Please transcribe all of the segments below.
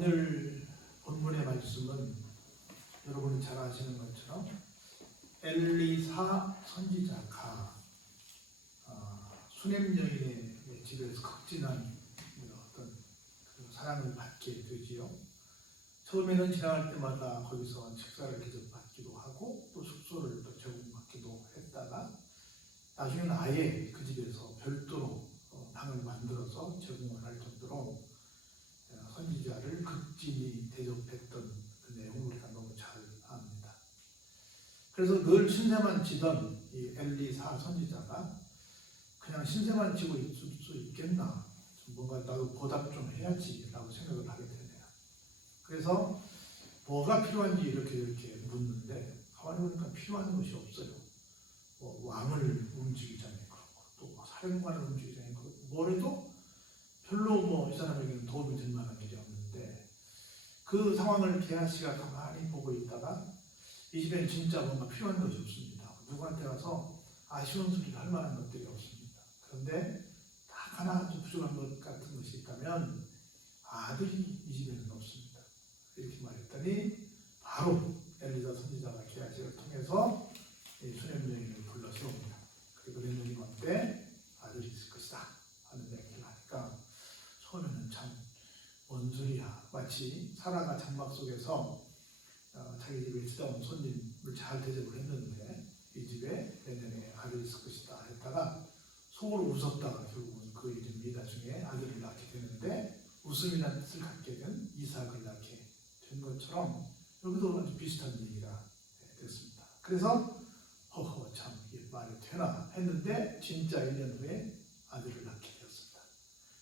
오늘 본문의 말씀은 여러분이 잘 아시는 것처럼 엘리사 선지자가 수넴 여인의 집에서 극진한 어떤 그 사랑을 받게 되지요. 처음에는 지나갈 때마다 거기서 식사를 대접받기도 하고 또 숙소를 또 제공받기도 했다가 나중에는 아예 그 집에서 별도로 방을 만들어서 제공을 할 정도로 선지자를 극진히 대접했던 그 내용을 우리가 너무 잘 압니다. 그래서 늘 신세만 지던 이 엘리사 선지자가 그냥 신세만 지고 있을 수 있겠나, 뭔가 나도 보답 좀 해야지 라고 생각을 하게 되네요. 그래서 뭐가 필요한지 이렇게 묻는데 가만히 보니까 필요한 것이 없어요. 왕을 움직이지 않는 그런 거, 또 사령관을 움직이지 않는 그런 거, 뭐래도 별로 이 사람에게는 도움이 될 만한 일이 없는데, 그 상황을 게하시가 가만히 보고 있다가 이 집에는 진짜 뭔가 필요한 것이 없습니다. 누구한테 가서 아쉬운 소리를 할 만한 것들이 없습니다. 그런데 딱 하나 좀 부족한 것 같은 것이 있다면 아들이 이 집에는 없습니다. 이렇게 말했더니 바로 엘리사 선지자가 게하시를 통해서 수넴 여인을 불러 세웁니다. 그리고 너희 어때? 아들이 있을 것이다 하는 얘기를 하니까 처음에는 참 뭔 소리야, 마치 사라가 장막 속에서 자기 집에 찾아온 손님을 잘 대접을 했는데 이 집에 내년에 아들이 있을 것이다 했다가 속으로 웃었다가 결국은 그 이름 미다 중에 아들을 낳게 되는데 웃음이라는 뜻을 갖게 된 이삭을 낳게 된 것처럼 여기도 아주 비슷한 얘기가 됐습니다. 그래서 허허 참 이게 말이 되나 했는데 진짜 1년 후에 아들을 낳게 되었습니다.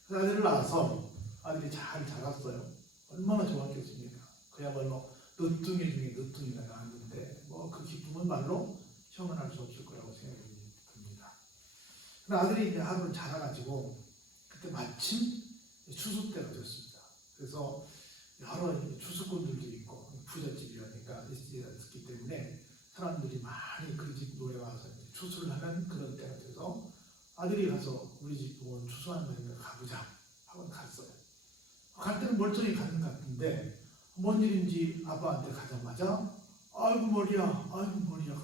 그 아들을 낳아서 아들이 잘 자랐어요. 얼마나 좋았겠습니까? 그야말로 늦둥이 중에 늦둥이가 나왔는데 그 기쁨은 말로 형언할 수 없을 거라고 생각이 듭니다. 아들이 이제 하루를 자라가지고 그때 마침 추수 때가 됐습니다. 그래서 여러 추수꾼들도 있고 부잣집이라니까 있기 때문에 사람들이 많이 그 집 노래 와서 추수를 하는 그런 때가 돼서 아들이 가서 우리 집 추수한다니까 가보자 하고 갔어요. 갈 때는 멀쩡히 가는 것 같은데 뭔 일인지 아빠한테 가자마자 아이고 머리야 그러는 거예요.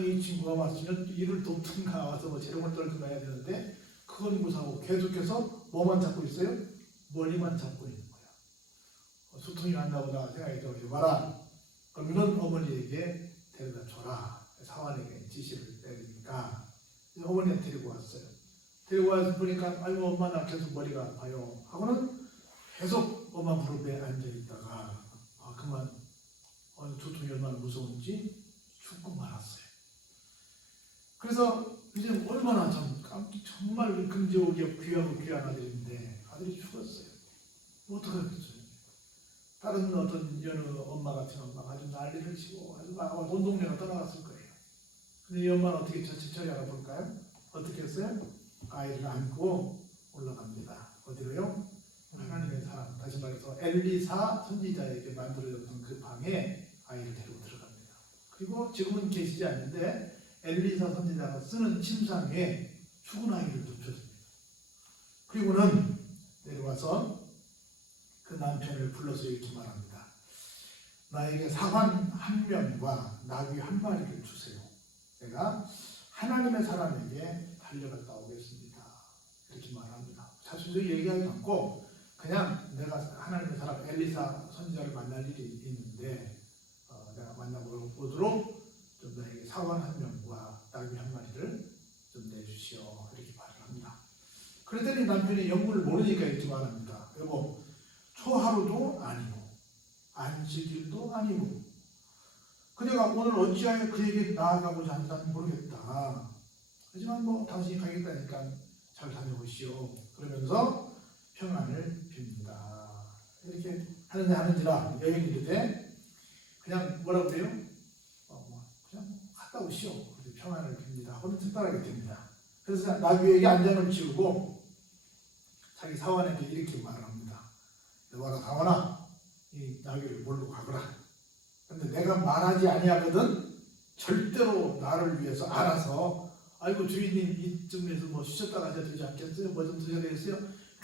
이 친구가 왔으면 일을 돕든가 와서 재롱을 떨든가 해야 되는데 그건 무사하고 계속해서 뭐만 잡고 있어요? 머리만 잡고 있는 거야. 소통이 안 나오다 생각이 들어봐라. 그럼 이런 어머니에게 데려다 줘라. 사환에게 지시를 내리니까 어머니한테 데리고 왔어요. 데리고 와서 보니까 아이고 엄마 나 계속 머리가 아파요 하고는 계속 엄마 무릎에 앉아있다가 그만 두통이 얼마나 무서운지 죽고 말았어요. 그래서 이제 얼마나 정말 긍지옥에 귀하고 귀한 아들인데 아들이 죽었어요. 어떡하겠어요. 다른 어떤 여느 엄마 같은 엄마가 아주 난리를 치고 아주 온 동네가 떠나갔을 거예요. 근데 이 엄마는 어떻게 처리 알아볼까요? 어떻게 했어요? 아이를 안고 올라갑니다. 어디로요? 하나님의 사람, 다시 말해서 엘리사 선지자에게 만들어졌던 그 방에 아이를 데리고 들어갑니다. 그리고 지금은 계시지 않는데 엘리사 선지자가 쓰는 침상에 죽은 아이를 눕혀줍니다. 그리고는 내려와서 그 남편을 불러서 이렇게 말합니다. 나에게 사관 1명과 나귀 1마리를 주세요. 내가 하나님의 사람에게 달려갔다 오겠습니다. 이렇게 말합니다. 사실적으로 얘기하지 않고 그냥 내가 하나님의 사람 엘리사 선지자를 만날 일이 있는데 내가 만나보도록 좀 나에게 사관 1명과 나귀 1마리를 좀 내주시오. 이렇게 말을 합니다. 그랬더니 남편이 영문을 모르니까 이렇게 말합니다. 여보, 초하루도 아니고 안식일도 아니고 그녀가 오늘 어찌하여 그에게 나아가고자 한다는 모르겠다. 하지만 당신이 가겠다니까 잘 다녀오시오. 그러면서 평안을 빕니다. 이렇게 하는지라 여인이 이르되 그냥 뭐라고 해요? 그냥 갔다 오시오. 평안을 빕니다. 하고는 특별하게 됩니다. 그래서 나귀에게 안장을 지우고 자기 사환에게 이렇게 말을 합니다. 여봐라 사환아, 이 나귀를 몰고 가거라. 근데 내가 말하지 아니하거든 절대로 나를 위해서 알아서 아이고 주인님 이쯤에서 쉬셨다 가셔야 되지 않겠어요? 뭐 좀 드셔야 되겠어요?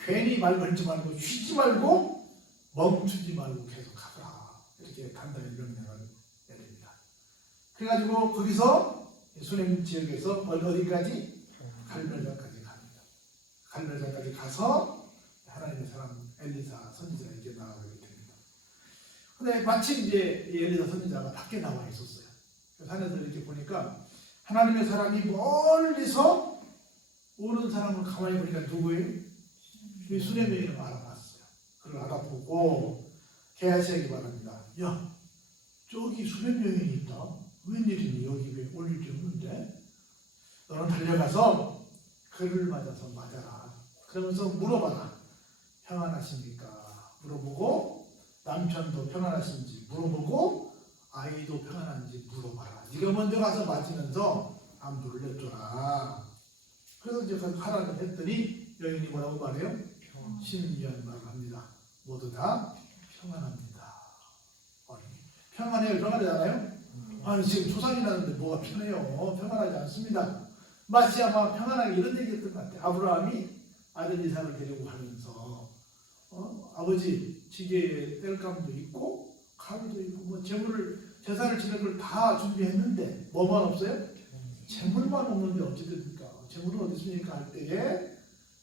괜히 말 걸지 말고 쉬지 말고 멈추지 말고 계속 가라. 이렇게 간단히 명령을 내립니다. 그래가지고 거기서 수냄 지역에서 어디까지? 갈멜자까지 갑니다. 갈멜자까지 가서 하나님의 사람 엘리사 선지자에게 나아가게 됩니다. 근데 마침 이제 엘리사 선지자가 밖에 나와 있었어요. 산에서 이렇게 보니까 하나님의 사람이 멀리서 오는 사람을 가만히 보니까 누구예요? 이 수냄 여인을 알아봤어요. 그걸 알아보고 게하시에게 말합니다. 야, 저기 수냄 여인이 있다. 웬일이니? 여기 왜 올 일이 없는데? 너는 달려가서 그를 맞아서 맞아라. 그러면서 물어봐라. 평안하십니까? 물어보고 남편도 평안하신지 물어보고 아이도 평안한지 물어봐라. 네가 먼저 가서 맞으면서 안부를 내줘라. 그래서 이제 하라고 했더니 여인이 뭐라고 말해요? 신비한 말을 합니다. 모두 다 평안합니다. 평안해요? 평안하잖아요? 아니 지금 조상이 나는데 뭐가 편해요? 평안하지 않습니다. 마치 아마 평안하게 이런 얘기했던 것 같아요. 아브라함이 아들 이삭을 데리고 가면서 아버지 지게에 뗄감도 있고 가루도 있고 뭐 제사를 지낼 걸 다 준비했는데 뭐만 없어요? 재물만 없는데 어찌 됩니까? 재물은 어디 있습니까? 할 때에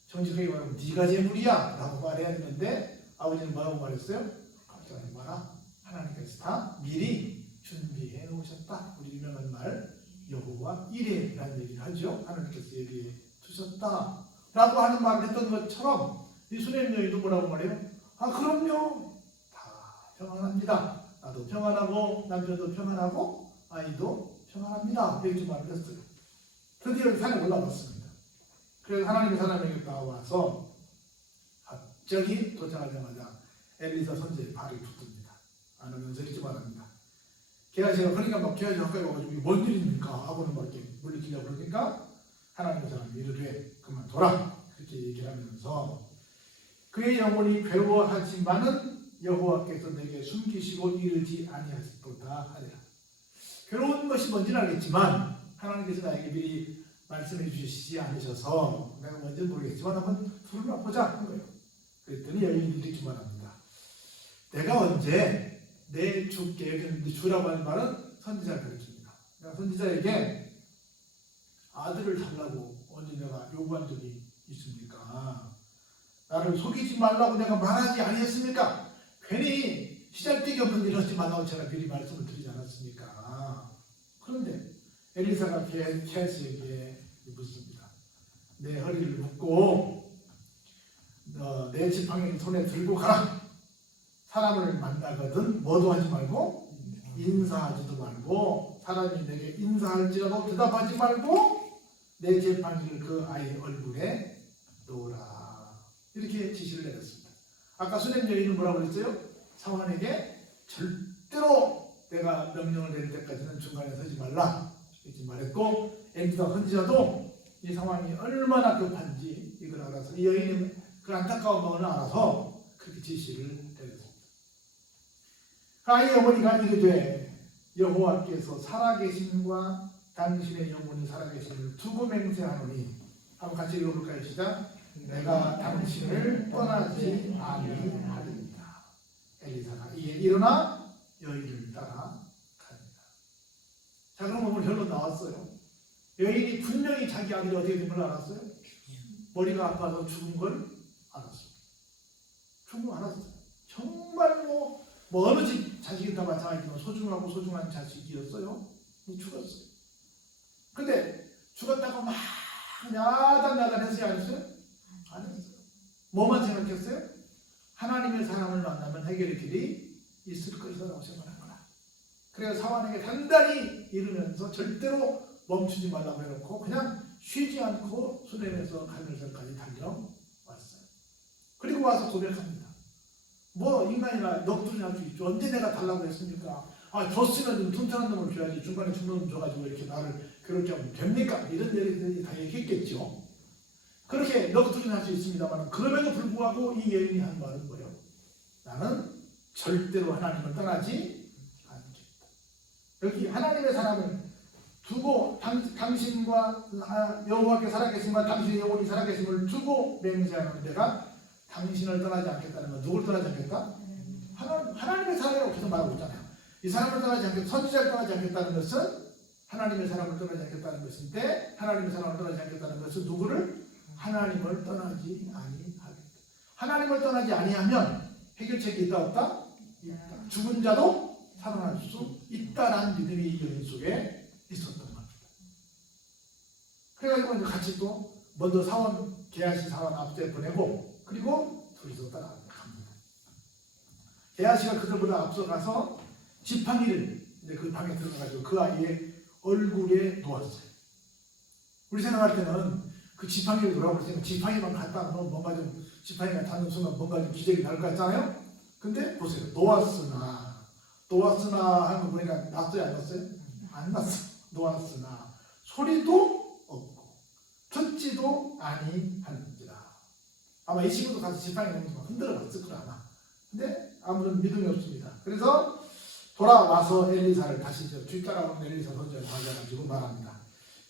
정직하게 말하면 네가 재물이야 라고 말해야 되는데 아버지는 뭐라고 말했어요? 걱정하지 마라. 하나님께서 다 미리 준비해 놓으셨다. 우리 유명한 말 여호와 이레라는 얘기를 하죠. 하나님께서 얘기해 두셨다 라고 하는 말을 했던 것처럼 이 수냄 여인도 뭐라고 말해요? 아 그럼요. 다 평안합니다. 나도 평안하고 남편도 평안하고 아이도 평안합니다. 이렇게 말을 했어요. 드디어 산에 올라갔습니다. 그래서 하나님의 사람에게 나와서 갑자기 도착하자마자 엘리사 선지자의 발을 붙듭니다. 안 하면서 이렇게 말합니다. 게하시가 그러니까 막 게하시 가까이 와가지고 뭔 일입니까? 하고는 막 이렇게 물리키려고 그러니까 하나님의 사람이 이르되 그만둬라. 그렇게 얘기를 하면서 그의 영혼이 괴로워하지만은 여호와께서 내게 숨기시고 이르지 아니하셨도다 하리라. 괴로운 것이 뭔지는 알겠지만 하나님께서 나에게 미리 말씀해 주시지 않으셔서 내가 뭔지는 모르겠지만 한번 둘러봐 보자 한 거예요. 그랬더니 여인이 이렇게 말합니다. 내가 언제 내 주께, 여기 주라고 하는 말은 선지자를 가르칩니다. 내가 선지자에게 아들을 달라고 언제 내가 요구한 적이 있습니까? 나를 속이지 말라고 내가 말하지 아니했습니까? 괜히 시잘데기 없는 일 하지 말라고 제가 미리 말씀을 드리지 않았습니까? 그런데 엘리사가 게하시에게 묻습니다. 내 허리를 묶고 내 지팡이를 손에 들고 가라. 사람을 만나거든 뭐도 하지 말고 인사하지도 말고 사람이 내게 인사할지라도 대답하지 말고 내 지팡이를 그 아이 얼굴에 놓으라. 이렇게 지시를 내렸습니다. 아까 수냄 여인은 뭐라고 그랬어요? 사환에게 절대로 내가 명령을 내릴 때까지는 중간에 서지 말라 이렇게 말했고 엘리사 선지자도 이 상황이 얼마나 급한지 이걸 알아서 이 여인은 그 안타까운 마음을 알아서 그렇게 지시를 내렸습니다. 아이 어머니가 이르되 여호와께서 살아계심과 당신의 영혼이 살아계심을 두고 맹세하노니 한번 같이 읽어볼까요? 시작. 내가 당신을 떠나지 아니하리이다. 엘리사가 이에 일어나 여인을 따라 갑니다. 자 그럼 오늘 결론 나왔어요. 여인이 분명히 자기 아들이 어떻게 된 걸 알았어요? 머리가 아파서 죽은 걸 알았어요. 죽은 걸 알았어요. 정말 뭐 어느 집 자식이 다 마찬가지지만 소중하고 소중한 자식이었어요. 죽었어요. 근데 죽었다고 막 야단야단 했어요? 안 했어요? 안 했어요. 뭐만 생각했어요? 하나님의 사람을 만나면 해결의 길이 있을 것이라고 생각한 거라. 그래서 사환에게 단단히 이르면서 절대로 멈추지 말라고 해놓고 그냥 쉬지 않고 수냄에서 갈멜산까지 달려왔어요. 그리고 와서 고백합니다. 뭐 인간이나 넋두리 할 수 있죠. 언제 내가 달라고 했습니까? 줬으면 좀 튼튼한 놈을 줘야지 중간에 죽는 놈 줘가지고 이렇게 나를 괴롭게 하면 됩니까? 이런 얘기들이 다 얘기했겠죠. 그렇게 넋두리 할 수 있습니다만 그럼에도 불구하고 이 여인이 한 말은 뭐예요? 나는 절대로 하나님을 떠나지 않겠다. 여기 하나님의 사람을 두고 당신과 여호와께 살아계심과 당신의 영혼이 살아계심을 두고 맹세하는 데가 당신을 떠나지 않겠다는 건 누굴 떠나지 않겠다? 하나님의 사람이라고 계속 말하고 있잖아요. 이 사람을 떠나지 않겠다, 선지자를 떠나지 않겠다는 것은 하나님의 사람을 떠나지 않겠다는 것인데, 하나님의 사람을 떠나지 않겠다는 것은 누구를? 하나님을 떠나지 아니하겠다. 하나님을 떠나지 아니하면 해결책이 있다 없다? 있다. 죽은 자도 살아날 수 있다라는 믿음이 여인 속에 있었던 겁니다. 그래가지고 같이 또 먼저 사원, 게하시 사원 앞에 보내고, 그리고 둘이서 따라갑니다. 게하시가 그들보다 앞서가서 지팡이를 이제 그 방에 들어가가지고 그 아이의 얼굴에 놓았어요. 우리 생각할 때는 그 지팡이를 돌아볼 때는 지팡이만 갖다 놓으면 뭔가 좀, 지팡이가 닿는 순간 뭔가 좀 기적이 날 것 같잖아요? 근데 보세요. 놓았으나 하는 거 보니까 났어요, 안 났어요? 안 났어. 놓았으나 소리도 없고 듣지도 아니하는지라. 아마 이 친구도 가서 지팡이 놓으면서 흔들어 봤을 거라 아마. 근데 아무런 믿음이 없습니다. 그래서 돌아와서 엘리사를 다시 뒤따라오는 엘리사 선지자를 맞아가지고 말합니다.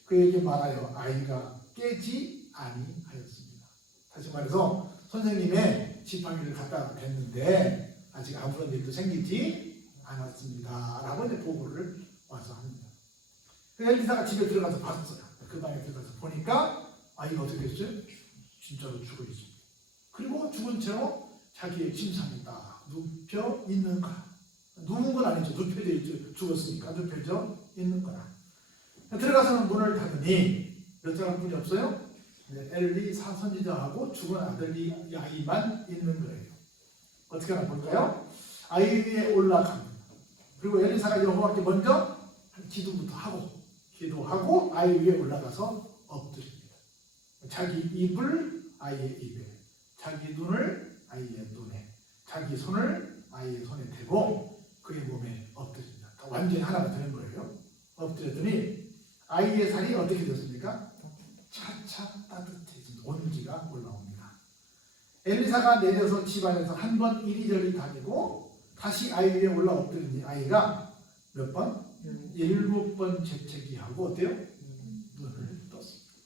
그에게 말하여 아이가 깨지 아니하였습니다. 다시 말해서 선생님의 지팡이를 갖다 댔는데 아직 아무런 일도 생기지 않았습니다. 라고 이제 보고를 와서 합니다. 엘리사가 집에 들어가서 봤어요. 그 방에 들어가서 보니까 아이가 어떻게 됐어요? 진짜로 죽어 있습니다. 그리고 죽은 채로 자기의 침상에다 눕혀 있는 거라. 누운 건 아니죠. 눕혀져 있죠. 죽었으니까 눕혀져 있는 거라. 들어가서는 문을 닫으니 몇 사람뿐이 없어요? 네, 엘리사 선지자하고 죽은 아들이 아이만 있는 거예요. 어떻게 하나 볼까요? 아이 위에 올라갑니다. 그리고 엘리사가 여호와께 먼저 기도부터 기도하고 아이 위에 올라가서 엎드립니다. 자기 입을 아이의 입에, 자기 눈을 아이의 눈에, 자기 손을 아이의 손에 대고 그의 몸에 엎드립니다. 완전히 하나가 되는 거예요. 엎드렸더니 아이의 살이 어떻게 됐습니까? 차차 따뜻해진 온기가 올라옵니다. 엘리사가 내려서 집안에서 한 번 이리저리 다니고 다시 아이 위에 올라 엎드리니 아이가 몇 번? 7번 재채기하고 어때요? 눈을 떴습니다.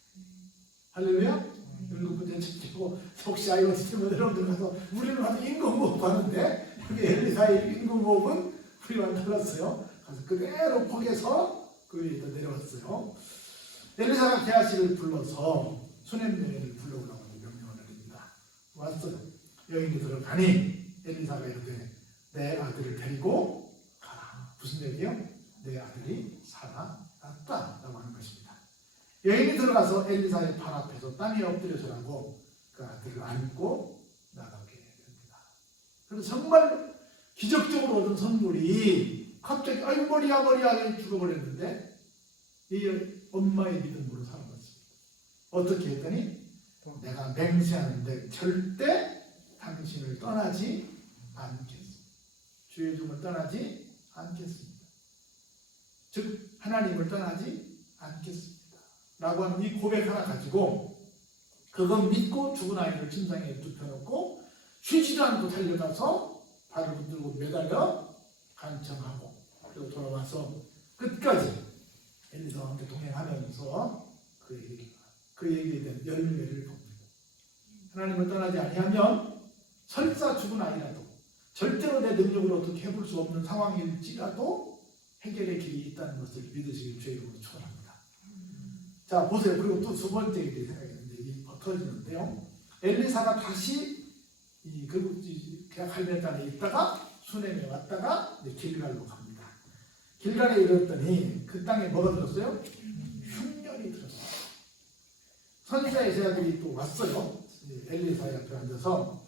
할렐루야? 7번 재채기하고 혹시 아이가 어떻게 여러분들 가서 우리는 가서 인공호흡 하는데 여기 엘리사의 인공호흡은 우리와 달랐어요. 그래서 그대로 폭에서 그 위에 내려왔어요. 엘리사가 게하시를 불러서 수넴 여인을 불러오라고 명령을 내립니다. 왔어요. 여인이 들어가니 엘리사가 이렇게 내 아들을 데리고 가라. 무슨 얘기요? 내 아들이 살아났다 라고 하는 것입니다. 여인이 들어가서 엘리사의 발 앞에서 땅에 엎드려서라고 그 아들을 안고 나가게 됩니다. 그래서 정말 기적적으로 얻은 선물이 갑자기 아이고 머리야 죽어버렸는데 이 엄마의 믿음으로 살아났습니다. 어떻게 했더니 내가 맹세하는데 절대 당신을 떠나지 않겠습니다. 주의 종을 떠나지 않겠습니다. 즉 하나님을 떠나지 않겠습니다. 라고 하는 이 고백 하나 가지고 그건 믿고 죽은 아이를 침상에 눕혀놓고 쉬지도 않고 달려가서 발을 흔들고 매달려 간청하고 그리고 돌아와서 끝까지 엘리사와 함께 동행하면서 그 얘기에 대한 열매를 봅니다. 하나님을 떠나지 아니하면 설사 죽은 아이라도 절대로 내 능력으로 어떻게 해볼 수 없는 상황일지라도 해결의 길이 있다는 것을 믿으시길 주의 이름으로 축원합니다. 자 보세요. 그리고 또 두 번째 일이 생각했는데 이 터지는데요. 엘리사가 다시 그 갈멜단에 있다가 수넴에 왔다가 길갈로 갑니다. 길갈에 이르렀더니 그 땅에 뭐가 들었어요? 흉년이 들었어요. 선지자 예사야들이 또 왔어요. 엘리사 옆에 앉아서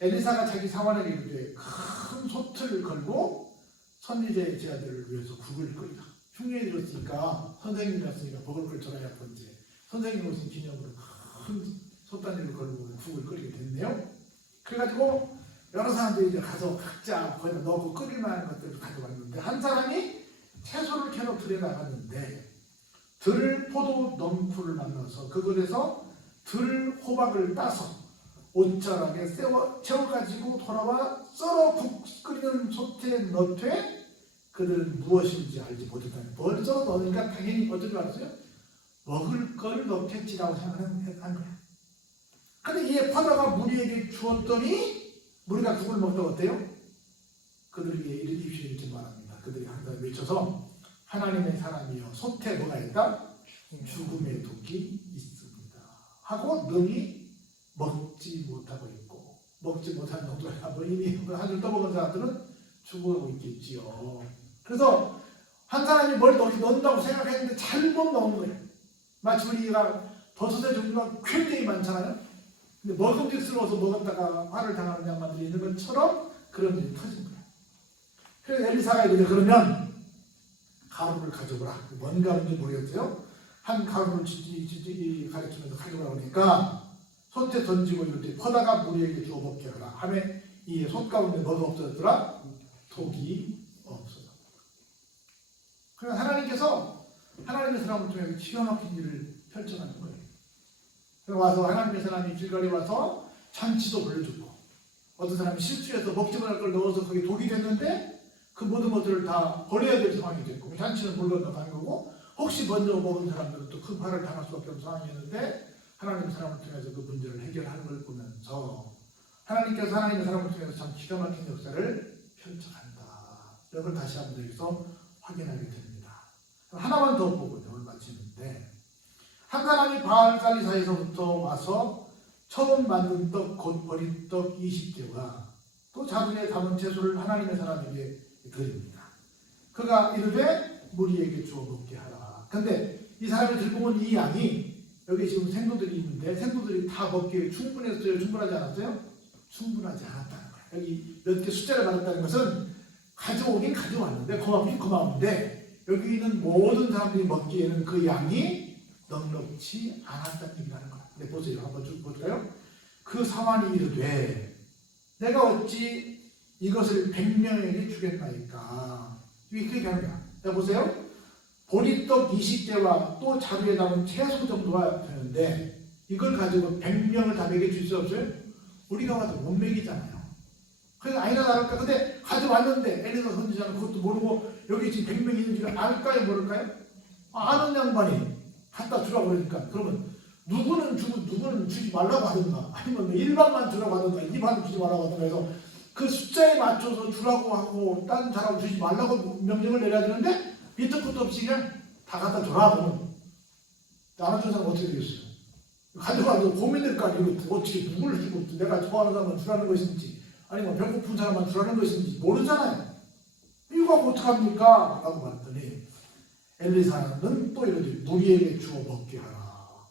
엘리사가 자기 사환에게 이르되 큰 솥을 걸고 선지자의 제자들을 위해서 국을 끓이라. 흉년이 들었으니까 선생님이었으니까 먹을 걸 줘야 번째 선생님 오신 기념으로 큰 솥단지를 걸고 국을 끓이게 됐네요. 그래가지고 여러 사람들이 이제 가서 각자 거기다 넣고 끓일 만한 것들을 가져왔는데 한 사람이 채소를 캐러 들에 나갔는데 들 포도 넝쿨을 만나서 그곳에서 들 호박을 따서 옷자락에 채워가지고 돌아와 썰어 국 끓이는 솥에 넣되 그들은 무엇인지 알지 못했다니 뭘 썰어 넣으니까 당연히 어떤 줄 알았어요? 먹을 걸 넣겠지라고 생각한 거야. 근데 이 파다가 무리에게 주었더니 무리가 국을 먹다가 어때요? 그들에게 이르십시오 이렇게 말합니다. 그들이 항상 외쳐서 하나님의 사람이여 솥에 뭐가 있다? 죽음의 독이 있습니다. 하고 능히 먹지 못하고 있고 먹지 못하는 정도야 뭐 이미 한술 떠먹은 사람들은 죽어가고 있겠지요. 그래서 한 사람이 뭘 넣는다고 생각했는데 잘못 넣은 거예요. 마치 우리가 버섯의 종류가 굉장히 많잖아요. 근데 먹음직스러워서 먹었다가 화를 당하는 양반들이 있는 것처럼 그런 일이 터진 거예요. 그래서 엘리사가 이제 그러면 가루를 가져오라. 뭔 가루인지 모르겠어요. 한 가루를 지지 가르치면서 가져오라 그러니까 솥에 던지고 이럴 때 퍼다가 무리에게 주어 먹게 하라. 하면 이 솥 가운데 뭐가 없어졌더라? 독이 없어졌다. 그래서 하나님께서 하나님의 사람을 통해서 기가 막힌 일을 펼쳐가는 거예요. 그래서 와서 하나님의 사람이 길갈에 와서 잔치도 벌려주고 어떤 사람이 실수해서 먹지 못할 걸 넣어서 그게 독이 됐는데 그 모든 것들을 다 버려야 될 상황이 됐고 잔치는 물 건너가는 거고 혹시 먼저 먹은 사람들은 또 큰 화를 당할 수밖에 없는 상황이었는데 하나님의 사람을 통해서 그 문제를 해결하는 걸 보면서 하나님께서 하나님의 사람을 통해서 참 기가 막힌 역사를 펼쳐간다. 이걸 다시 한번 여기서 확인하게 됩니다. 하나만 더 보고 오늘 마치는데 한 사람이 바알갈리사에서부터 와서 처음 만든 떡 곧 버린 떡 20개와 또 자기의 담은 채소를 하나님의 사람에게 드립니다. 그가 이르되 무리에게 주어 먹게 하라. 근데 이 사람이 들고 온 이 양이 여기 지금 생도들이 있는데 생도들이 다 먹기에 충분했어요? 충분하지 않았어요? 충분하지 않았다는 거예요. 여기 몇 개 숫자를 받았다는 것은 가져오긴 가져왔는데 고맙긴 고마운데 여기 있는 모든 사람들이 먹기에는 그 양이 넉넉지 않았다는 얘기를 하는 거예요. 근데 보세요. 한번 쭉 볼까요? 그 사환이 이르되 내가 어찌 이것을 100명에게 주겠나이까. 이게 그렇게 하는 거야. 자 보세요. 보리떡 20개와 또 자루에 담은 채소 정도가 되는데 이걸 가지고 100명을 다 먹여줄 수 없어요? 우리가 와도 못 먹이잖아요. 그래서 아니나 다를까. 근데 가져왔는데 엘리사 선지자는 그것도 모르고 여기 지금 100명이 있는 줄 알까요? 모를까요? 아는 양반이 갖다 주라고 그러니까 그러면 누구는 주고 누구는 주지 말라고 하든가 아니면 일반만 주라고 하든가 일반 주지 말라고 하든가 해서 그 숫자에 맞춰서 주라고 하고 다른 사람 주지 말라고 명령을 내려야 되는데 밑도 끝도 없이 그냥 다 갖다 줘라 그러면 나눠준 사람 어떻게 되겠어요? 가져가도 고민될 거 아니에요. 어떻게 누구를 주고 내가 좋아하는 사람만 주라는 것인지 아니면 배고픈 사람만 주라는 것인지 모르잖아요. 이거 어떡합니까? 라고 봤더니 엘리사는 또 이러지 무리에게 주어 먹게 하라.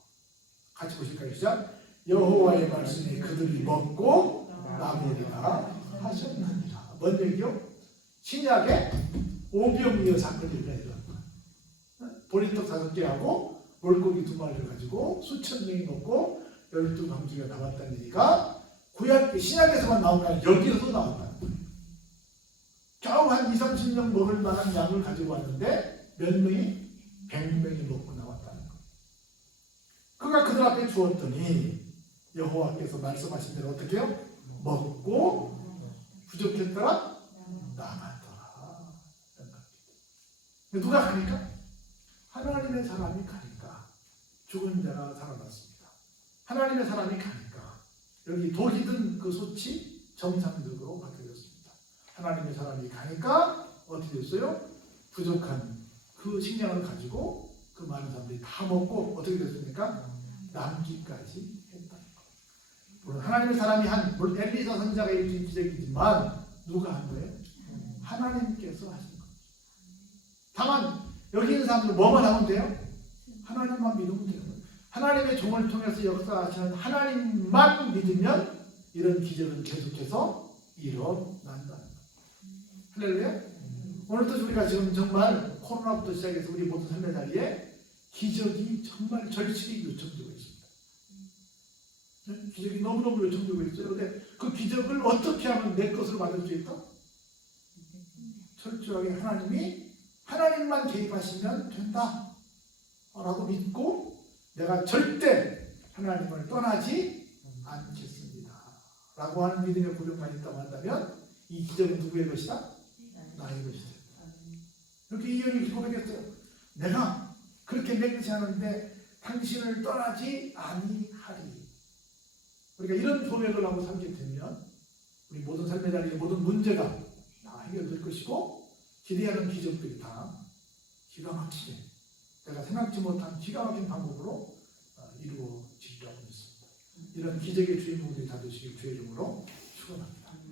같이 보실까요? 시작. 여호와의 말씀이 그들이 먹고 나머리라 하셨느니라. 뭔 얘기요? 신약에 오병이어 사건이 일어났다. 보리떡 5개하고 물고기 2마리를 가지고 수천 명이 먹고 12강주가 나왔다는 얘기가 구약 신약에서만 나온 게 아니라 여기서도 나왔다. 겨우 한 20-30명 먹을 만한 양을 가지고 왔는데 몇 명이? 100명이 먹고 나왔다는 거. 그가 그들 앞에 주었더니 여호와께서 말씀하신 대로 어떻게 해요? 먹고 부족했더라? 나갔더라. 누가 가니까? 하나님의 사람이 가니까 죽은 자가 살아났습니다. 하나님의 사람이 가니까 여기 독이 든 그 솥이 정상적으로 바뀌어졌습니다. 하나님의 사람이 가니까 어떻게 됐어요? 부족한 그 식량을 가지고 그 많은 사람들이 다 먹고 어떻게 됐습니까? 남기까지 했다는 거. 물론 하나님의 사람이 한 엘리사 선지자가 일으킨 기적이지만 누가 한 거예요? 하나님께서 하신 거예요. 다만 여기 있는 사람들 뭐만 하면 돼요? 하나님만 믿으면 돼요. 하나님의 종을 통해서 역사하시는 하나님만 믿으면 이런 기적은 계속해서 일어난다는 거예요. 할렐루야? 오늘도 우리가 지금 정말 코로나부터 시작해서 우리 모든 삶의 자리에 기적이 정말 절실히 요청되고 있습니다. 기적이 너무너무 요청되고 있어요. 그런데 그 기적을 어떻게 하면 내 것으로 만들 수 있다? 철저하게 하나님만 개입하시면 된다 라고 믿고 내가 절대 하나님을 떠나지 않겠습니다 라고 하는 믿음의 고백만 있다고 한다면 이 기적은 누구의 것이다? 나의 것이다. 이렇게 이현이 고백했어요. 내가 그렇게 맹세하는데 당신을 떠나지 아니하리. 우리가 이런 고백을 하고 살게 되면 우리 모든 삶의 자리에 모든 문제가 다 해결될 것이고 기대하는 기적들이 다 기가 막히게 내가 생각지 못한 기가 막힌 방법으로 이루어지리라고 믿습니다. 이런 기적의 주인공들이 다 되시길 주의 이름으로 축원합니다.